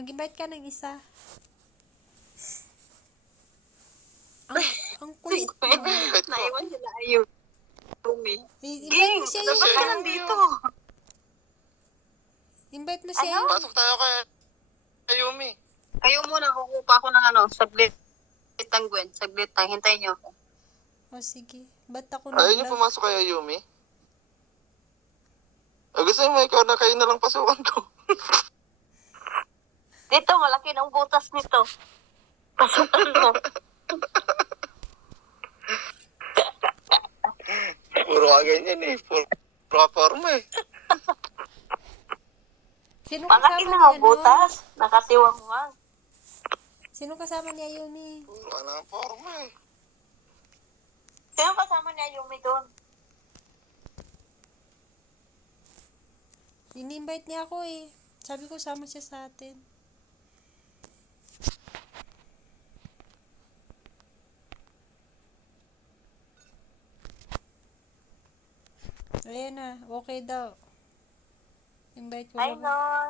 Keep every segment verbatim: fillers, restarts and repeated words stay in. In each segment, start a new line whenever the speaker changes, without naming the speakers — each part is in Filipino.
Mag-invite ka ng isa. Ang, ang kulit mo.
Invite ko.
Naiwan sila Ayumi.
I-invite mo si
ano
Ayumi.
siya?
Bakit nandito?
Invite mo si
Ano?
Ayumi.
Pasok tayo kay Ayumi.
Kayo muna, kukupa ko ng ano, saglit. Saglit lang, Gwen. Saglit lang. Hintayin niyo ako.
O sige. Ba't ako
Ayaw niyo
naglag?
pumasok kay Ayumi? Ah, gusto mo ikaw na kayo na lang pasukan ko.
Dito, malaki ng butas nito. Pasukan mo.
Puro ka ganyan eh. Puro, puro ka forma eh.
Sino
Malaki
kasama
na
ni
ang
ano?
butas. Nakatiwang-wang.
Sino kasama ni Ayumi?
Puro ka na forma eh.
Sino kasama ni Ayumi doon?
Ini-invite niya ako eh. Sabi ko sama siya sa atin. Ayan na. Okay daw. Invite ko
Hi,
lang.
Nor.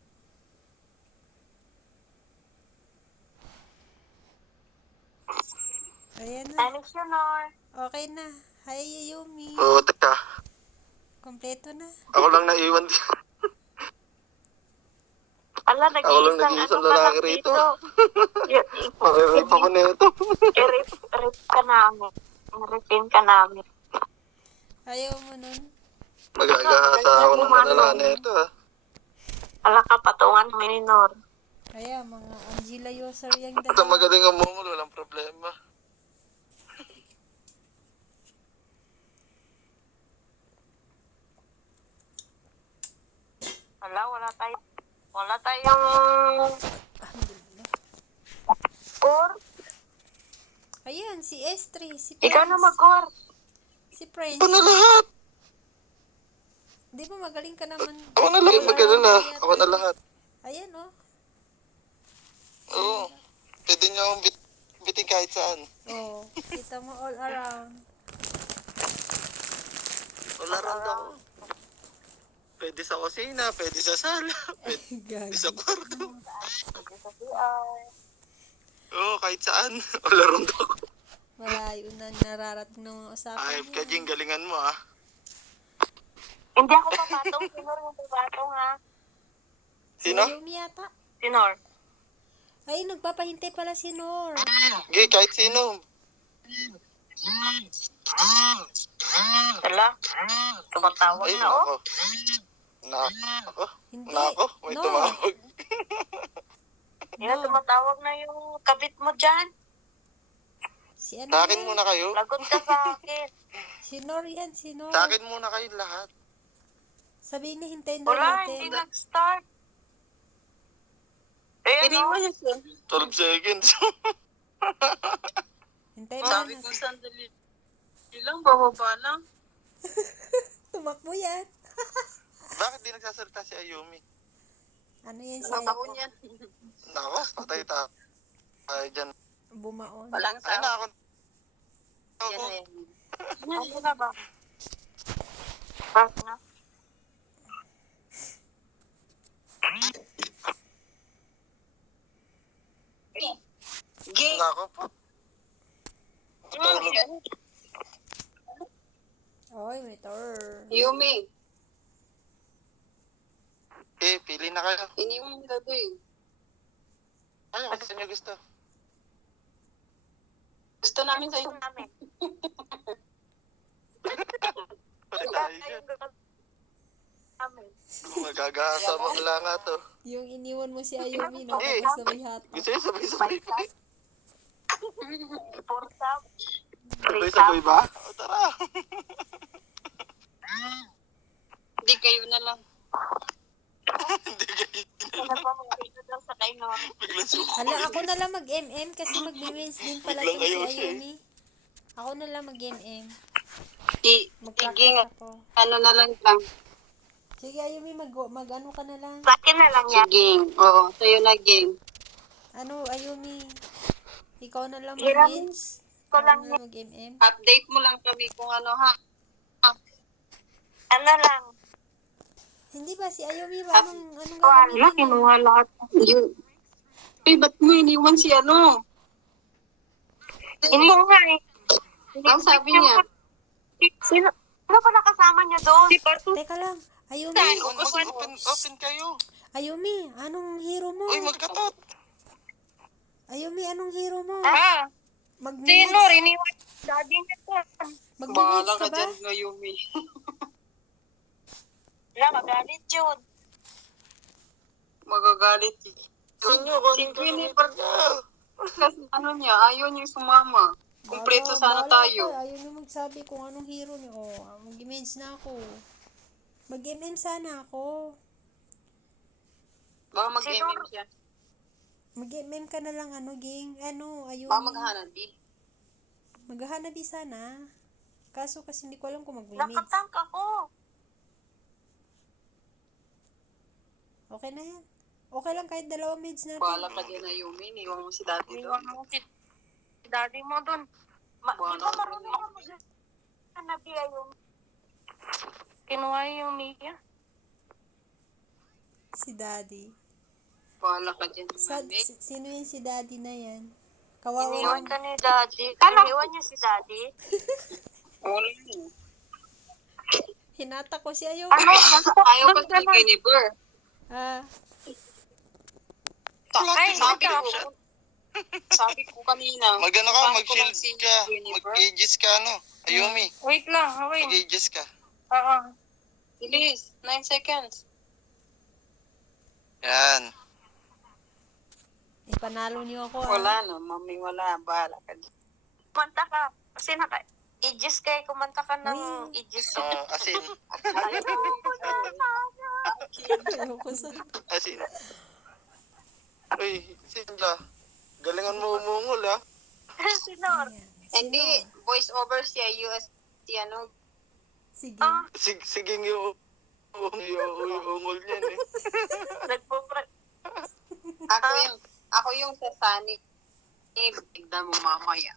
Ayan
I
na.
miss you, Nor.
Okay na. Hi, Ayumi.
Oo, teka.
Kompleto na.
Ako lang naiwan dito.
Ala,
Ako lang
nag-iisang
nag-iisang
ano ka lang
lalaki rito.
dito. Y- i-
Makirip ako nito.
I-rip, rip ka namin. I-ripin ka namin.
Ayaw mo nun.
Magagahasa ako ng malala nito ah.
Ala ka, patungan mo ni Nor.
Kaya mga Angela user yung
Basta
dalawa.
magaling ang mungol, walang problema.
Wala, wala tayo. Wala tayong...
Alhamdulillah.
Or,
Ayan, si Estri, si Prince.
ikaw na mag-or.
Si Prince.
Ako na lahat.
Di ba magaling ka naman?
Ako na lahat mag-alala. Ako na lahat.
Ayan oh.
Oo. Pwede niyo akong bit bitin kahit saan.
Oh, kita mo all around.
Wala round ako. Pwede sa kusina, pwede sa sala, pwede
Gag.
sa kwarto.
Pwede sa C R.
Oo, kahit saan. Wala round ako.
Malayo na nararating ng mga usapan.
Ayop ka,
niya.
Jing. Galingan mo ah.
Hindi ako papatong. Sinor yung papatong, ha?
Si
Sino?
Ayumi yata.
Sinor.
Ay, nagpapahintay pala si Nor.
Gay, kahit sino.
Wala. Tumatawag
Ay,
na, oh.
nako. Nako.
Hindi.
Nako, may
Nor.
tumawag.
Yan,
Nor.
tumatawag na yung kabit mo dyan.
Si ano
Sa akin
yan?
muna kayo.
Lagot ka sa akin.
Si Nor yan, si Nor.
Sa akin muna kayo lahat.
Sabihin niya hintayin daw
Wala,
natin.
hindi nag-start. Eh, ano?
twelve seconds.
Hintayin
Sabi
na.
ko sandali lang, bababa lang.
Tumakbo yan.
Bakit di nagsasalita si Ayumi?
Ano yan si
Nakabahon yan.
Nako, patay ta. Ay, dyan.
Bumaon.
Walang
Ay,
sa...
nako.
Yan na yan. Ano na ba? Pass na. Gay.
Nako po. Tutulog.
Oy, may tor.
Yumi.
Eh, pili na kayo.
Iniwan mo gabi.
Ano, gusto nyo gusto?
Gusto namin sa'yo. namin.
Patay tayo dyan. Magagahasa mo lang nga to.
Yung iniwan mo si Ayumi, no?
Eh.
Tapos sabay hata.
Gusto nyo sabay-sabay pa eh.
Portab.
Sabay-sabay ba? O tara.
Hindi kayo na lang.
Hindi kayo.
Ano ba mga ito daw sa kay Nor?
Biglang suko.
Hala, ako na lang mag-M M kasi magbe-mens din pala
Biglang
itong si
ayaw siya eh.
Ayumi. Ako na lang mag-M M.
Si, sige,
Mag-practice ako.
ano na lang lang.
Sige, Ayumi, mag, mag ano ka na lang.
Sa akin na lang yan. Sige, oo, sa'yo na game.
Ano, Ayumi? Ikaw na lang
Hiram
mag-mens?
ko
Ako
lang
na lang mag-M M?
Update mo lang kami kung ano ha. Ano lang.
Hindi ba si Ayumi ba? Anong, anong
Wala,
gagawin niya?
kinuha lahat. Yun. Eh, ba't mo iniwan si ano? Iniwan nga eh. Ang sabi niya, sino, sino pa nakasama niya doon? Si Bartu.
Teka lang. Ayumi.
Oh, mag-open open kayo.
Ayumi, anong hero mo?
Uy, magkatot.
Ayumi, anong hero mo?
Ah,
Mag-mix.
sino? Iniwan. Daddy niya to.
Mag-mix ka ba?
Ngayumi.
Wala, magalit yun.
Magagalit. Sinyo,
Si
kunin ko
Queenie
yung niya.
Kasi ano niya, ayaw niya sumama. Kumpleto sana
Bahala
tayo.
ka. Ayaw niyo magsabi kung anong hero niyo. Oh, mag-image na ako. Mag-M M sana ako.
Baka mag-M M siya.
Mag-M M ka na lang ano, ging. Ano, Ayumi.
Baka maghanabi.
Maghahanabi sana. Kaso kasi hindi ko alam kung mag-image.
Nakatank ako.
Okay na yan. Okay lang kahit dalawang maids natin.
Bahala ka dyan na Yumi. Iniwan mo si daddy doon. Iniwan mo si daddy mo doon. Ma di ba marunong ako mag-hanabi yung kinuha yung Mia?
Si Daddy.
Bahala ka dyan.
Sa, si- sino yan si Daddy na yan? Kawawa
Iniwan
lang.
ka ni daddy. Iniwan niya si daddy? Wala mo.
Hinata ko si Ayo.
Ano? Ayaw pa si Guinevere.
Ah,
Ay, sabi ko, sabi ko kanina.
Mag-ano ka,
puntahan ko lang
mag-shield
si
ka.
Guinevere.
Mag-aegis ka, ano. Ayumi.
Wait lang, wait.
Mag-aegis ka.
Oo. Bilis, nine seconds.
Yan.
ipanalo niyo ako ah.
Wala no, mami, wala. Bahala ka. Kumanta ka. Kasi naka, Aegis kay kumanta ka ng
Uy.
Aegis.
Uh, asin.
Ayoko sa...
Asin. Uy, Sinja. Galingan mo umungol, ha?
Sinor. Hindi, voice over siya, U S, si ano.
Sige.
Sig siging yung yung ungol niyan, eh.
Nagpupra. Ako yung, ako yung sasani. Eh, tignan mo mamaya.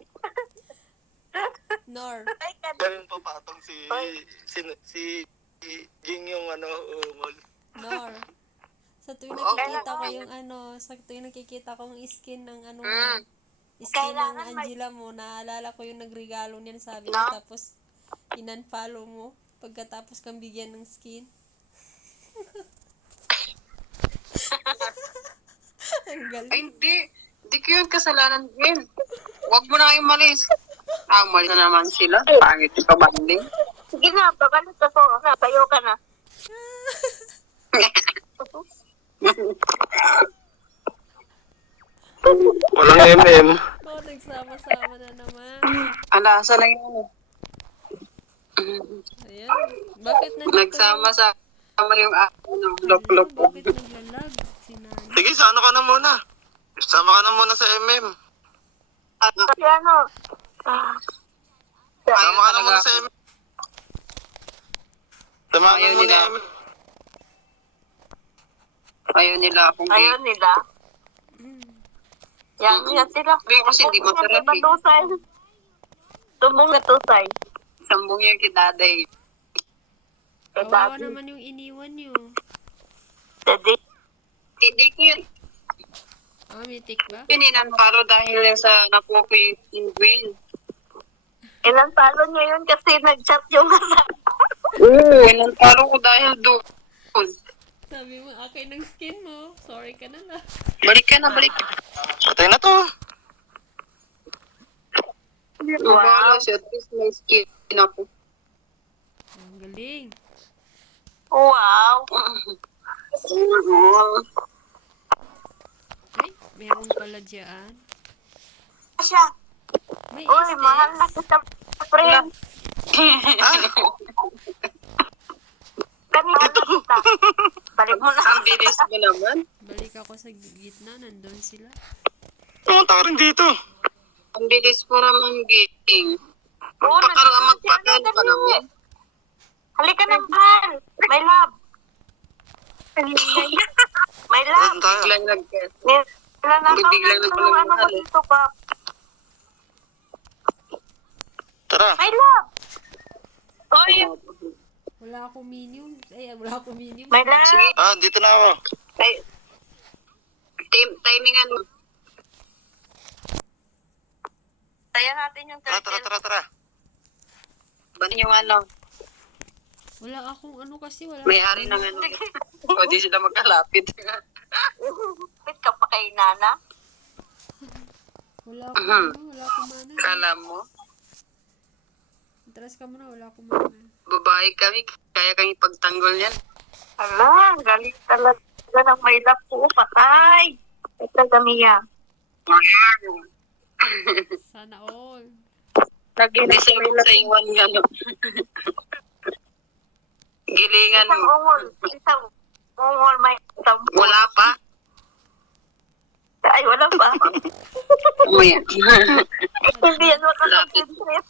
Nor.
Galing papatong si si si, si Ging yung ano, ungol.
Nor. Sa tuwing
Oo.
nakikita ko yung ano, sa tuwing nakikita ko yung skin ng ano,
Mm.
skin ng
Kailangan may-
Angela mo, naalala ko yung nagregalo niyan, sabi
No?
niya, tapos in-unfollow mo pagkatapos kang bigyan ng skin. Ang
Ay,
galing.
hindi. Hindi ko yun kasalanan din. Huwag mo na kayong malis. Ah, malis na naman sila. Pangit yung kabanding. Sige na, pagalit ako. Tayo ka na.
Walang M M.
Oh, nagsama-sama na naman.
Alasa na yun.
Ayan. Bakit nandito?
Nagsama sa sama yung ano,
Hello,
lok-lok.
bakit naglalag? Sinali.
Sige, sa ano ka na muna. Sama ka na muna sa M M.
Kasi ano, ah,
Sama ka na muna sa M M. Sama ka
Ayaw
na muna
nila.
sa M M.
ayaw nila akong ayaw nila.
Mm.
Yan, yan sila. Hindi kasi hindi masarap eh. Tumbong na tusay. Tumbong yung kidaday.
Kawawa naman yung iniwan niyo.
Daddy. Hindi ko yun.
Ah, may tick ba?
Pininanpalo dahil yan sa napopoy yung Gwen. Inanpalo niya yun kasi nag-chat yung kasama. Oo, inanpalo ko dahil doon.
Sabi mo, okay ng skin mo. Sorry ka na lang.
Balik ka na, balik.
Patay na to.
Wow. Siya, at least may skin ako.
Ang galing.
Wow.
Ay, meron pala dyan.
Siya.
May
Uy,
Aces.
mahal na kita, friend. Kanina kita. Balik mo na. Ang bilis mo naman.
Balik ako sa gitna, nandun sila.
Pumunta ka rin dito.
Ang bilis mo naman, Ging. Magpakala, magpakala ka naman. Halika na, mahal. My love. My love.
Saan tayo?
Biglang nag... Biglang nagpalang mahal eh.
Tara.
My love. Oy,
Wala akong minions. Ay, wala akong minions.
May love. Sige.
Ah, dito na ako.
Tay Tim timingan mo. Taya natin yung
Tara, tara,
turtle.
tara, tara.
Banin yung ano.
Wala akong ano kasi, wala.
May-ari ng ano. O, di sila magkalapit. Pit ka pa kay Nana?
Wala akong
Mhm.
ano, wala akong mana.
Kala mo,
Atras ka muna, wala akong mana.
babae kami, kaya kami pagtanggol yan. Ala, galing talaga ng may lap ko, patay. Ito kami yan.
Sana all.
Lagi na sa sa iwan nga, no. Gilingan mo. Isang ungol, isang ungol may tampo. Wala pa? Ay, wala pa. Umaya. Hindi yan makakonsentrate.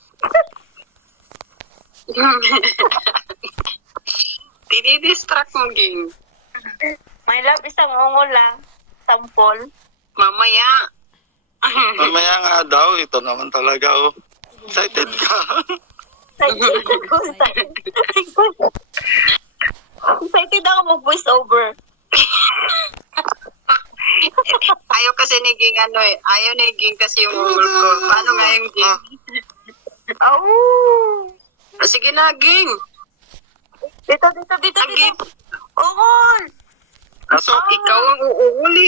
Dinidistract mo, Ging. May love, isang ungol lang. Sampol. Mamaya.
Mamaya nga daw, ito naman talaga, oh. Excited ka.
Excited. Excited ako mag-voice over. Ayaw kasi ni Ging ano eh. Ayaw ni Ging kasi yung ungol ko. Paano nga yung Ging? Oh! Sige na, Ging. Dito, dito, dito, dito. Ungol!
Pasok.
Ikaw ang uuli.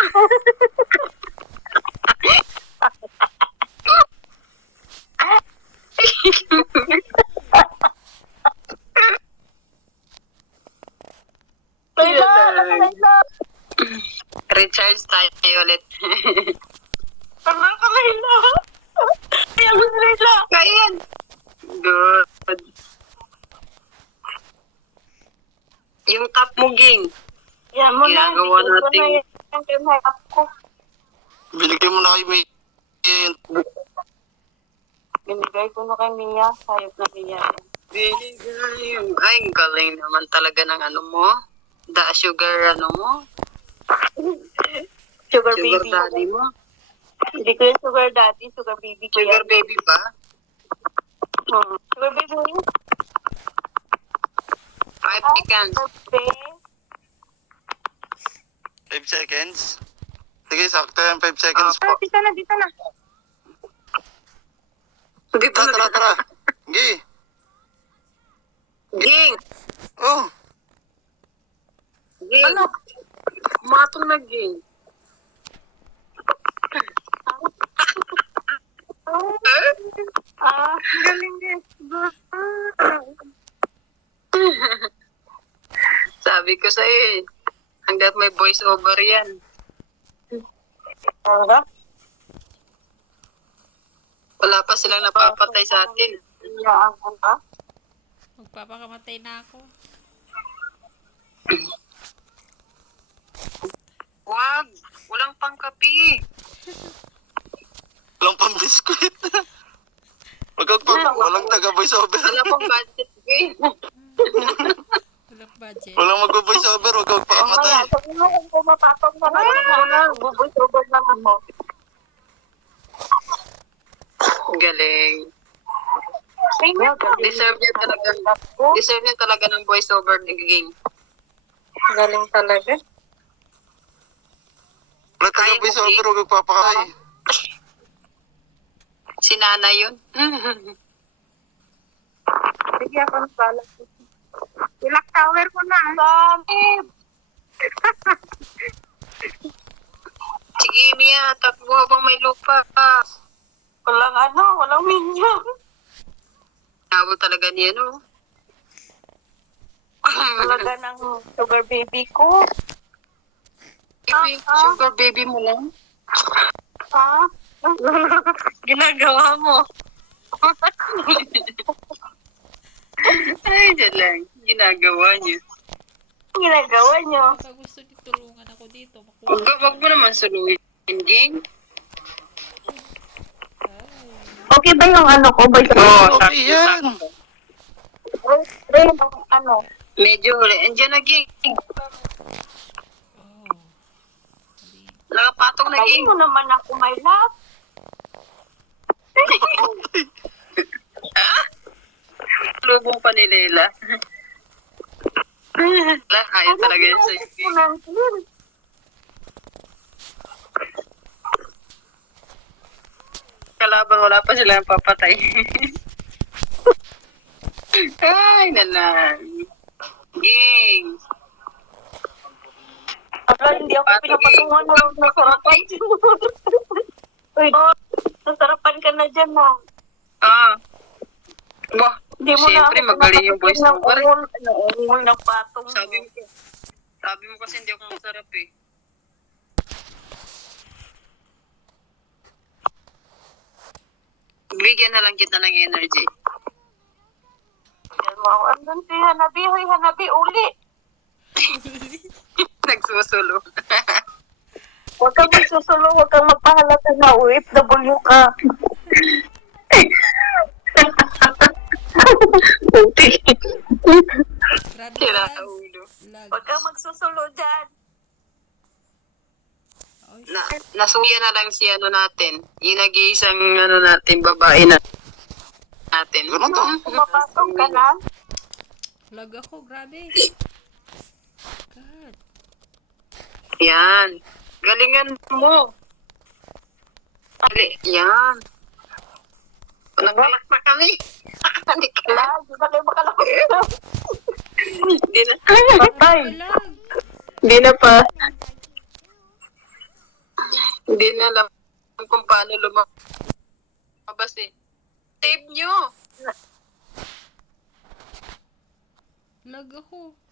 Layla, Layla. Recharge tayo ulit. Tama ka, Layla. Kaya mo si Layla. Kaya yan. Good. Yung top mo, Ging. Yan mo na. Ginagawa natin. Yung top ko.
Binigay mo na kay May.
Binigay ko na kay Mia. Sayop na Mia. Binigay yung... Ay, ang galing naman talaga ng ano mo. The sugar ano mo. Sugar, sugar baby. Daddy mo. Hindi ko yung sugar daddy. Sugar baby ko Sugar yan. Baby ba? Hmm. Sugar baby mo yun. Five seconds.
Five seconds? Sige, sakto yan. Five seconds po.
Ah, dito na, dito na. Dito
Tara,
na,
tara, tara. Gi.
Ging!
Oh.
Ging! Ano? Matong na, Ging. Ah, galing din. Sabi ko sa'yo eh, hanggat may voice over yan. Ano? Wala pa silang napapatay sa atin. Iyaan ka?
Magpapakamatay na ako.
Wag! Walang pangkapi.
Walang pang biskuit. Wag kang pa, walang taga voice over.
Wala pang budget, Ging.
Walang budget.
Walang mag-voice over, wag kang pakamatay.
Mamaya, sabi mo kung pumapatong ka na muna, bubusobod lang ako. Galing. Deserve niya talaga. Deserve niya talaga ng voice over ni Ging. Galing talaga.
Wala taga voice over, wag kang papakatay.
Si Nana yun. Sige ako ng balas. Ilak tower ko na. Samib! Sige, Mia. Takbo habang may lupa. Walang ano, walang minion. Nabol talaga niya, no? Talaga ng sugar baby ko. Baby, ah, sugar baby mo lang? Ha? Ginagawa mo. Ay, dyan lang. Ginagawa niyo. Ginagawa niyo?
Baka gusto niyo tulungan ako dito. Makuha.
Huwag, wag mo naman suluhin, Ging. Okay ba yung ano ko? Ba
Oo, okay yan.
Ano? Medyo huli. Andiyan na, Ging.
Oh.
Nakapatong na, Ging. Ayaw mo naman ako, my love. Ha? Lubong pa ni Leila. Wala, ayaw talaga yun sa'yo. Kalaban, wala pa sila ang papatay. Ay, nalang. Ging.
Akala hindi ako pinapatungan ng nasarapan. Uy, nasarapan ka na dyan, ha?
Ah. Wah,
Hindi mo na
siyempre magaling yung voice
ng
over.
ungol, ng ungol ng patong.
Sabi mo, sabi mo kasi hindi ako masarap eh. Bigyan na lang kita ng energy.
Yan mo, andun si Hanabi, hoy Hanabi, uli.
Nagsusulo.
Huwag kang magsusulo, huwag kang magpahalata na O F W ka.
Grabe
Tira
lag.
ulo.
Lag.
Huwag kang magsusulo dyan.
Ay,
Na, nasuya na lang si ano natin. Yung nag-iisang ano natin, babae na natin.
Ano to?
Pumapasok ka na.
lag ako, grabe. God.
Yan. Galingan mo. Ali, yan. Nagbalak pa kami. Hindi ka
Wala,
lang.
hindi na kayo makalakot.
Hindi na.
Patay.
Lag.
Hindi na pa. Hindi na alam kung paano lumabas eh. Save nyo.
Lag ako.